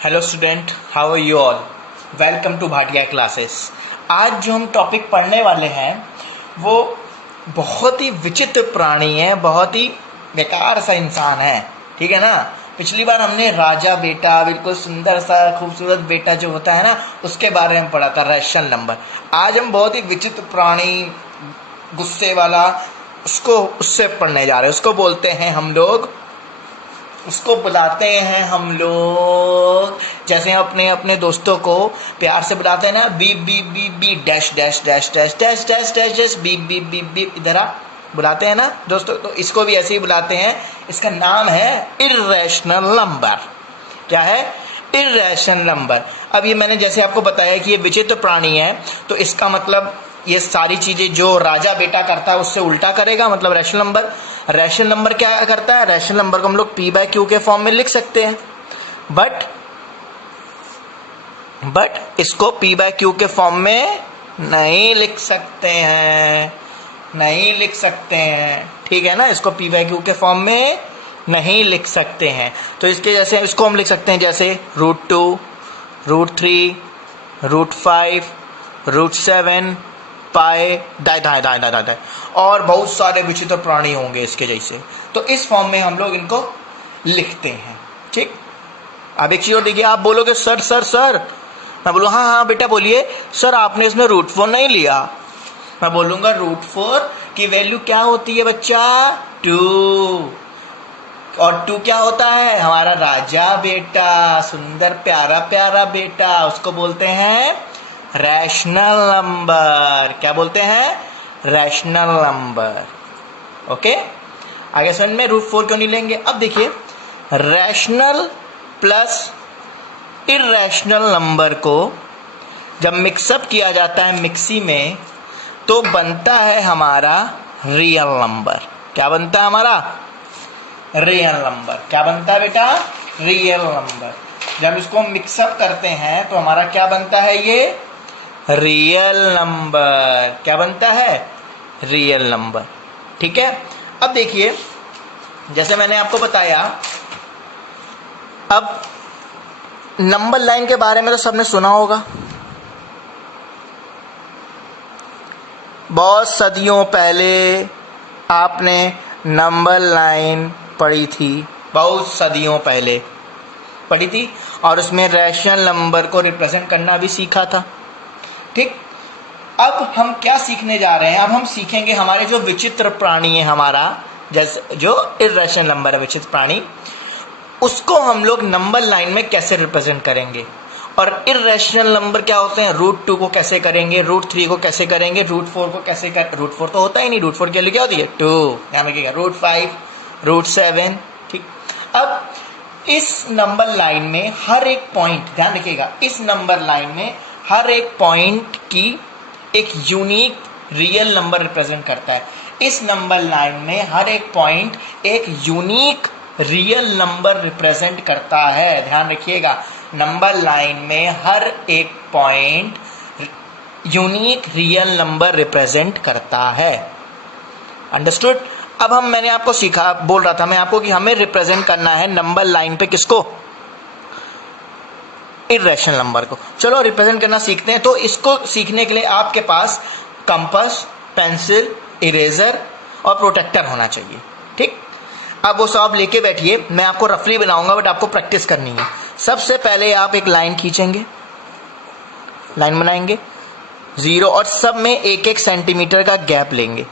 Hello student, how are you all. Welcome to Bhatia classes. आज जो हम टॉपिक पढ़ने वाले हैं वो बहुत ही विचित्र प्राणी है, बहुत ही बेकार सा इंसान है। ठीक है ना। पिछली बार हमने राजा बेटा, बिल्कुल सुंदर सा खूबसूरत बेटा जो होता है ना, उसके बारे में पढ़ा था, रैशनल नंबर। आज हम बहुत ही विचित्र प्राणी, गुस्से वाला, उससे पढ़ने जा रहे हैं। उसको बुलाते हैं हम लोग जैसे अपने अपने दोस्तों को प्यार से बुलाते हैं ना, B B B B dash dash dash dash dash dash dash dash B B B B, इधर आ बुलाते हैं ना दोस्तों। तो इसको भी ऐसे ही बुलाते हैं। इसका नाम है इर्रेशनल नंबर। क्या है? Irrational number. अब ये मैंने जैसे आपको बताया कि ये विचित्र प्राणी है, तो इसका मतलब ये सारी चीजें जो राजा बेटा करता है उससे उल्टा करेगा, मतलब रैशनल नंबर। रैशनल नंबर क्या करता है? रैशनल नंबर को हम लोग पी बाय क्यू के फॉर्म में लिख सकते हैं, बट इसको पी बाय क्यू के फॉर्म में नहीं लिख सकते हैं। ठीक है ना। इसको पी बाय क्यू के फॉर्म में नहीं लिख सकते हैं। तो इसके जैसे इसको हम लिख सकते हैं जैसे √2, √3, √5, √7, पाए, दाए और बहुत सारे विचित्र प्राणी होंगे इसके जैसे। तो इस फॉर्म में हम लोग इनको लिखते हैं। ठीक। अब एक चीज और देखिए, आप बोलोगे सर सर सर, मैं बोलूँ हाँ हाँ बेटा बोलिए सर, आपने इसमें √4 नहीं लिया। मैं बोलूंगा √4 की वैल्यू क्या होती है बच्चा? 2। और 2 क्या होता है? हमारा राजा बेटा, सुंदर प्यारा प्यारा बेटा, उसको बोलते हैं रैशनल नंबर। क्या बोलते हैं? Rational number. ओके। आगे समझ में √4 क्यों नहीं लेंगे? अब देखिए, रैशनल प्लस इर्रेशनल नंबर को जब मिक्सअप किया जाता है मिक्सी में, तो बनता है हमारा रियल नंबर। क्या बनता है हमारा? Real number. क्या बनता है बेटा? Real number. जब इसको मिक्सअप करते हैं तो हमारा क्या बनता है? ये रियल नंबर। क्या बनता है? Real number. ठीक है। अब देखिए, जैसे मैंने आपको बताया, अब नंबर लाइन के बारे में तो सबने सुना होगा। बहुत सदियों पहले आपने नंबर लाइन पढ़ी थी, बहुत सदियों पहले पढ़ी थी, और उसमें रैशनल नंबर को रिप्रेजेंट करना भी सीखा था। ठीक। अब हम क्या सीखने जा रहे हैं? अब हम सीखेंगे हमारे जो विचित्र प्राणी है, हमारा जैसे जो इर्रेशनल नंबर है, विचित्र प्राणी, उसको हम लोग नंबर लाइन में कैसे रिप्रेजेंट करेंगे। और इर्रेशनल नंबर क्या होते हैं? √2 को कैसे करेंगे, √3 को कैसे करेंगे, √4 को कैसे कर, √4 तो होता ही नहीं, √4 के लिए क्या होती है? 2। ध्यान रखिएगा। √5, √7। ठीक। अब इस नंबर लाइन में हर एक पॉइंट, ध्यान रखिएगा, इस नंबर लाइन में हर एक पॉइंट की एक यूनिक रियल नंबर रिप्रेजेंट करता है। इस नंबर लाइन में हर एक पॉइंट एक यूनिक रियल नंबर रिप्रेजेंट करता है। ध्यान रखिएगा, नंबर लाइन में हर एक point unique real number represent करता है। अंडरस्टूड? अब मैंने आपको बोल रहा था मैं आपको कि हमें रिप्रेजेंट करना है नंबर लाइन पे किसको? इर्रेशनल नंबर को। चलो रिप्रेजेंट करना सीखते हैं। तो इसको सीखने के लिए आपके पास कंपास, पेंसिल, इरेजर और प्रोटेक्टर होना चाहिए। ठीक। अब वो सब लेके बैठिए, मैं आपको रफली बनाऊंगा, बट आपको प्रैक्टिस करनी है। सबसे पहले आप एक लाइन खींचेंगे, लाइन बनाएंगे 0, और सब में 1-1 सेंटीमीटर का गैप लेंगे।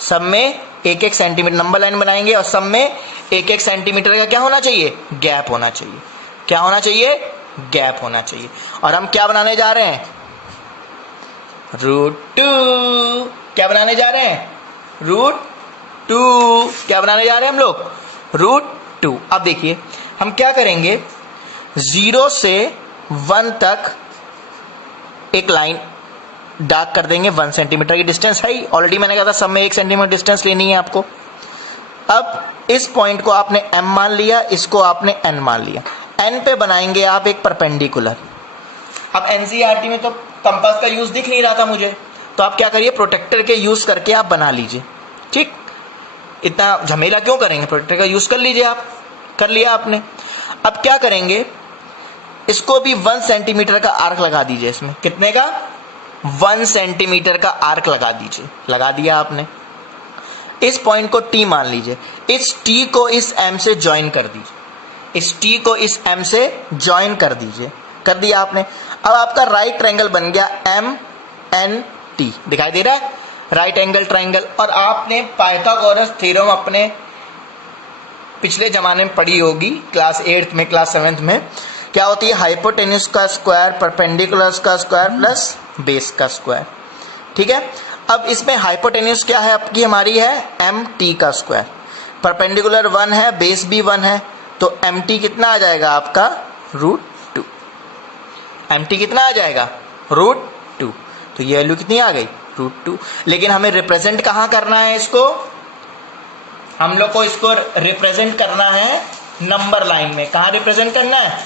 सब में 1-1 सेंटीमीटर नंबर लाइन बनाएंगे, और सब में 1-1 सेंटीमीटर का क्या होना चाहिए? गैप होना चाहिए। क्या होना चाहिए? गैप होना चाहिए। और हम क्या बनाने जा रहे हैं? √2। क्या बनाने जा रहे हैं? √2। क्या बनाने जा रहे हैं हम लोग? √2। अब देखिए, हम क्या करेंगे, 0 से 1 तक एक लाइन डार्क कर देंगे। 1 सेंटीमीटर की डिस्टेंस है ही, ऑलरेडी मैंने कहा था सब में 1 सेंटीमीटर डिस्टेंस लेनी है आपको। अब इस पॉइंट को आपने M मान लिया, इसको आपने N मान लिया। N पे बनाएंगे आप एक परपेंडिकुलर। अब NCERT में तो कंपास का यूज दिख नहीं रहा था मुझे, तो आप क्या करिए, प्रोटेक्टर के यूज करके आप बना लीजिए। ठीक। इतना झमेला क्यों करेंगे, प्रोटेक्टर का यूज कर लीजिए आप। कर लिया आपने। अब क्या करेंगे, इसको भी 1 सेंटीमीटर का आर्क लगा दीजिए इसमें। कितने का? 1 सेंटीमीटर का आर्क लगा दीजिए। लगा दिया आपने। इस पॉइंट को T मान लीजिए। इस T को इस M से ज्वाइन कर दीजिए। इस T को इस M से ज्वाइन कर दीजिए। कर दिया आपने। अब आपका राइट ट्रायंगल बन गया MNT। दिखाई दे रहा है? Right angle triangle. और आपने पाइथागोरस थ्योरम अपने पिछले जमाने में पढ़ी होगी, क्लास 8th में, क्लास 7th में। क्या होती है? हाइपोटेन्यूज का स्क्वायर, परपेंडिकुलर का स्क्वायर प्लस बेस का स्क्वायर। ठीक है। अब इसमें हाइपोटेन्यूज क्या है आपकी? हमारी है MT का स्क्वायर। परपेंडिकुलर 1 है, बेस भी 1 है, तो MT कितना आ जाएगा आपका? √2। MT कितना आ जाएगा? √2। तो ये वैल्यू कितनी आ गई? √2। लेकिन हमें रिप्रेजेंट कहाँ करना है इसको? हम लोग को इसको रिप्रेजेंट करना है नंबर लाइन में। कहाँ रिप्रेजेंट करना है?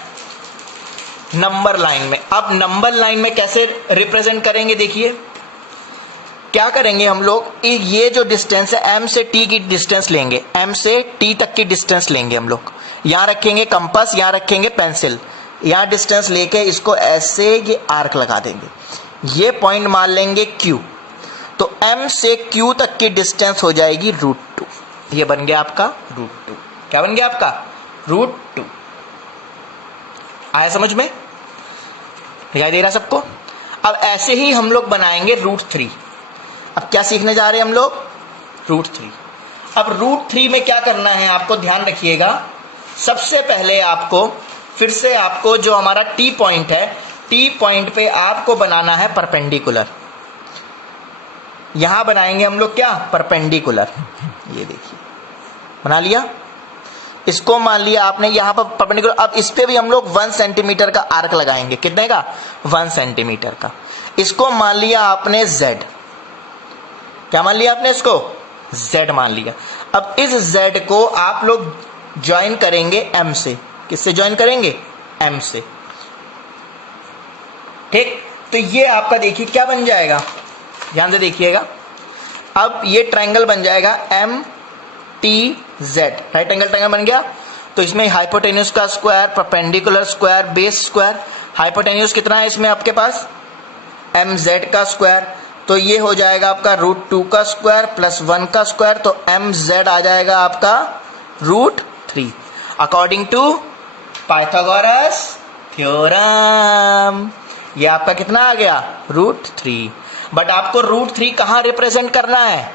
नंबर लाइन में। अब नंबर लाइन में कैसे रिप्रेजेंट करेंगे? देखिए क्या करेंगे हम लोग, ये जो डिस्टेंस है M से T की डिस्टेंस लेंगे, M से T तक की डिस्टेंस लेंगे हम लोग। यहां रखेंगे कंपास, यहां रखेंगे पेंसिल, यहां डिस्टेंस लेके इसको ऐसे ये आर्क लगा देंगे। ये पॉइंट मान लेंगे Q। तो M से Q तक की डिस्टेंस हो जाएगी √2। ये बन गया आपका √2। क्या बन गया आपका? √2। आया समझ में? दिखाई दे रहा सबको? अब ऐसे ही हम लोग बनाएंगे √3। अब क्या सीखने जा रहे हैं हम लोग? √3। अब √3 में क्या करना है आपको? ध्यान रखिएगा। सबसे पहले आपको फिर से आपको जो हमारा T पॉइंट है, T पॉइंट पे आपको बनाना है परपेंडिकुलर। यहां बनाएंगे हम लोग क्या? परपेंडिकुलर। ये देखिए बना लिया। इसको मान लिया आपने यहां पर परपेंडिकुलर। अब इस पे भी हम लोग 1 सेंटीमीटर का आर्क लगाएंगे। कितने का? 1 सेंटीमीटर का। इसको मान लिया आपने Z। क्या मान लिया आपने? इसको Z मान लिया। अब इस Z को आप लोग ज्वाइन करेंगे M से। किससे ज्वाइन करेंगे? M से। ठीक। तो ये आपका देखिए क्या बन जाएगा, ध्यान से देखिएगा। अब ये ट्रायंगल बन जाएगा MTZ। राइट एंगल ट्रायंगल बन गया। तो इसमें हाइपोटेन्यूज का square, perpendicular square, base square. Hypotenuse कितना है इसमें आपके पास? MZ का स्क्वायर। तो ये हो जाएगा आपका √2 का स्क्वायर प्लस 1 का स्क्वायर। तो MZ आ जाएगा आपका √3 अकॉर्डिंग टू पाइथागोरस थ्योरम। ये आपका कितना आ गया? √3। बट आपको √3 कहां रिप्रेजेंट करना है?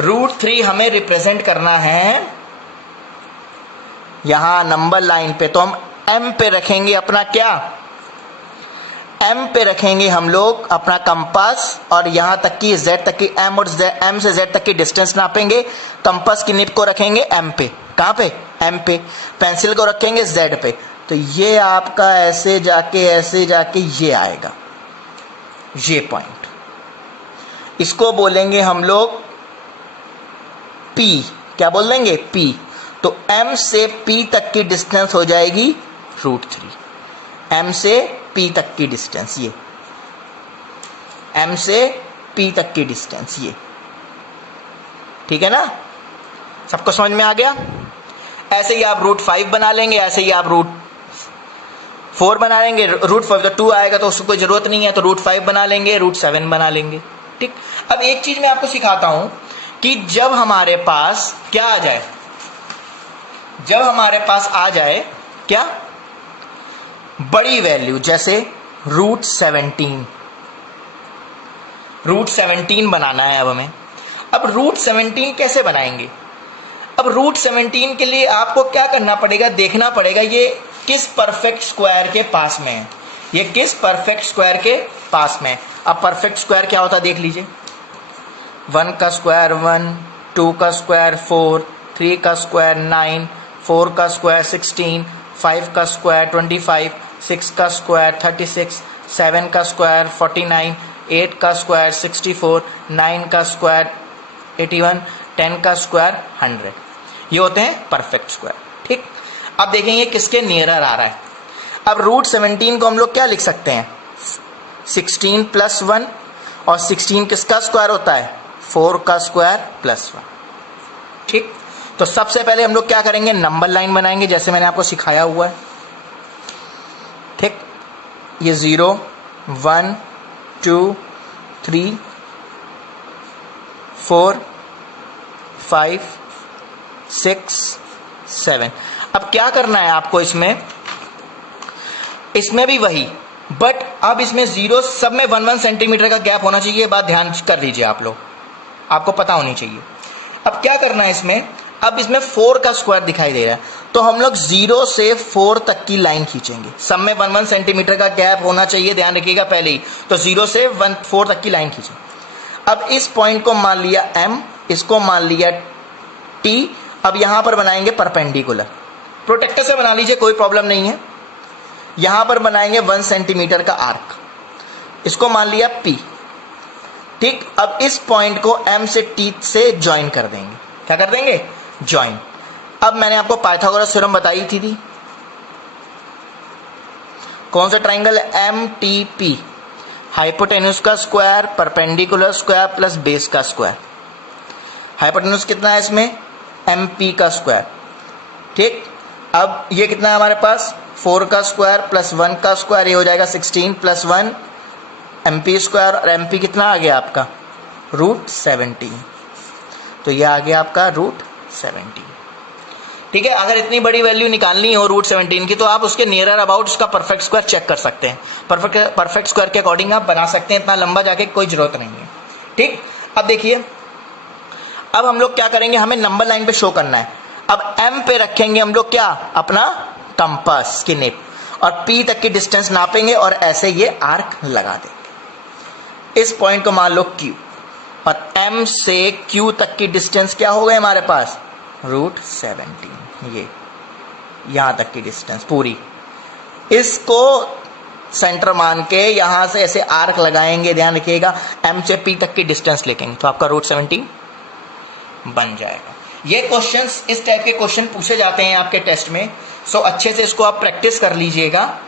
√3 हमें रिप्रेजेंट करना है यहां नंबर लाइन पे। तो हम M पे रखेंगे अपना क्या? M पे रखेंगे हम लोग अपना कंपास, और यहां तक की Z तक की M और M से Z तक की डिस्टेंस नापेंगे। कंपास की निप को रखेंगे M पे। कहां पे? M पे। पेंसिल को रखेंगे Z पे। तो ये आपका ऐसे जाके ये आएगा, ये पॉइंट। इसको बोलेंगे हम लोग P। क्या बोल देंगे? P। तो M से P तक की डिस्टेंस हो जाएगी √3। M से P तक की डिस्टेंस ये, M से P तक की डिस्टेंस ये। ठीक है ना? सबको समझ में आ गया? ऐसे ही आप √5 बना लेंगे, ऐसे ही आप √4 बना लेंगे। √5 तो 2 आएगा तो उसको कोई जरूरत नहीं है, तो √5 बना लेंगे, √7 बना लेंगे। ठीक। अब एक चीज मैं आपको सिखाता हूं कि जब हमारे पास क्या आ जाए, जब हमारे पास आ जाए क्या? बड़ी वैल्यू, जैसे √17। √17 बनाना है अब हमें। अब √17 कैसे बनाएंगे? अब √17 के लिए आपको क्या करना पड़ेगा? देखना पड़ेगा ये किस परफेक्ट स्क्वायर के पास में है। ये किस परफेक्ट स्क्वायर के पास में है। अब परफेक्ट स्क्वायर क्या होता है देख लीजिए। 1 का स्क्वायर 1, 2 का स्क्वायर 4, 3 का स्क्वायर 9, 4 का स्क्वायर 16, 5 का स्क्वायर 25, 6 का स्क्वायर 36, 7 का स्क्वायर 49, 8 का स्क्वायर 64, 9 का स्क्वायर 81, 10 का स्क्वायर 100। ये होते हैं परफेक्ट स्क्वायर। ठीक। अब देखेंगे किसके नियरर आ रहा है। अब √17 को हम लोग क्या लिख सकते हैं? 16 + 1, और 16 किसका स्क्वायर होता है? 4 का स्क्वायर प्लस 1। ठीक। तो सबसे पहले हम लोग क्या करेंगे? नंबर लाइन बनाएंगे, जैसे मैंने आपको सिखाया हुआ है। ये 0 1 2 3 4 5 6 7। अब क्या करना है आपको इसमें भी वही, बट अब इसमें जीरो सब में 1 सेंटीमीटर का गैप होना चाहिए। ये बात ध्यान कर लीजिए आप लोग, आपको पता होनी चाहिए। अब क्या करना है इसमें, अब इसमें 4 का स्क्वायर दिखाई दे रहा है, तो हम लोग 0 से 4 तक की लाइन खींचेंगे। सब में 1 सेंटीमीटर का गैप होना चाहिए, ध्यान रखिएगा पहले ही। तो 0 से 4 तक की लाइन खींचें। अब इस पॉइंट को मान लिया M, इसको मान लिया T। अब यहां पर बनाएंगे परपेंडिकुलर, प्रोटेक्टर से बना लीजिए, कोई प्रॉब्लम नहीं है। यहां पर बनाएंगे 1 सेंटीमीटर का आर्क, इसको मान लिया P। ठीक, अब इस पॉइंट को M से T से ज्वाइन कर देंगे। क्या कर देंगे? ज्वाइन। अब मैंने आपको पाइथागोरस थ्योरम बताई थी कौन सा ट्राइंगल? MTP, हाइपोटेन्यूज का square, perpendicular square plus base का स्क्वायर। हाइपोटेन्यूज कितना है इसमें? MP का स्क्वायर। ठीक, अब ये कितना है हमारे पास? 4 का स्क्वायर प्लस 1 का स्क्वायर, ये हो जाएगा 16 प्लस 1 MP स्क्वायर। और MP कितना आ गया आपका? √17। तो ये आ गया आपका √17। ठीक है, अगर इतनी बड़ी वैल्यू निकालनी हो √17 की, तो आप उसके नियरर अबाउट उसका परफेक्ट स्क्वायर चेक कर सकते हैं। परफेक्ट स्क्वायर के अकॉर्डिंग आप बना सकते हैं, इतना लंबा जाके कोई जरूरत नहीं है। ठीक, अब देखिए, अब हम लोग क्या करेंगे, हमें नंबर लाइन पे शो करना है। अब M पे रखेंगे हम लोग क्या? अपना कंपास की निप, और P तक की डिस्टेंस नापेंगे और ऐसे ये आर्क लगा देंगे। इस पॉइंट को मान लो Q, और M से Q तक की डिस्टेंस क्या हो गई हमारे पास? √17। ये यहां तक की डिस्टेंस पूरी, इसको सेंटर मान के यहां से ऐसे आर्क लगाएंगे। ध्यान रखिएगा, M से P तक की डिस्टेंस लिखेंगे तो आपका √17 बन जाएगा। ये क्वेश्चंस, इस टाइप के क्वेश्चन पूछे जाते हैं आपके टेस्ट में, सो अच्छे से इसको आप प्रैक्टिस कर लीजिएगा।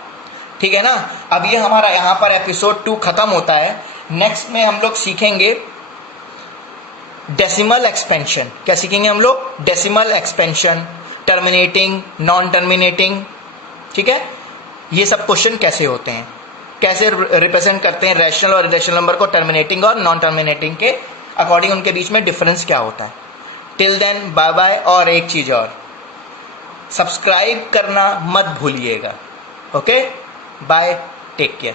ठीक है ना। अब ये हमारा यहाँ पर एपिसोड 2 खत्म होता है। नेक्स्ट में हम लोग सीखेंगे डेसिमल एक्सपेंशन। क्या सीखेंगे हम लोग? Decimal expansion, terminating, non terminating. ठीक है, ये सब क्वेश्चन कैसे होते हैं, कैसे रिप्रेजेंट करते हैं रैशनल और इरेशनल नंबर को, टर्मिनेटिंग और नॉन टर्मिनेटिंग के अकॉर्डिंग उनके बीच में डिफरेंस क्या होता है। Till then bye bye. और एक चीज और, सब्सक्राइब करना मत भूलिएगा। Okay, bye, take care.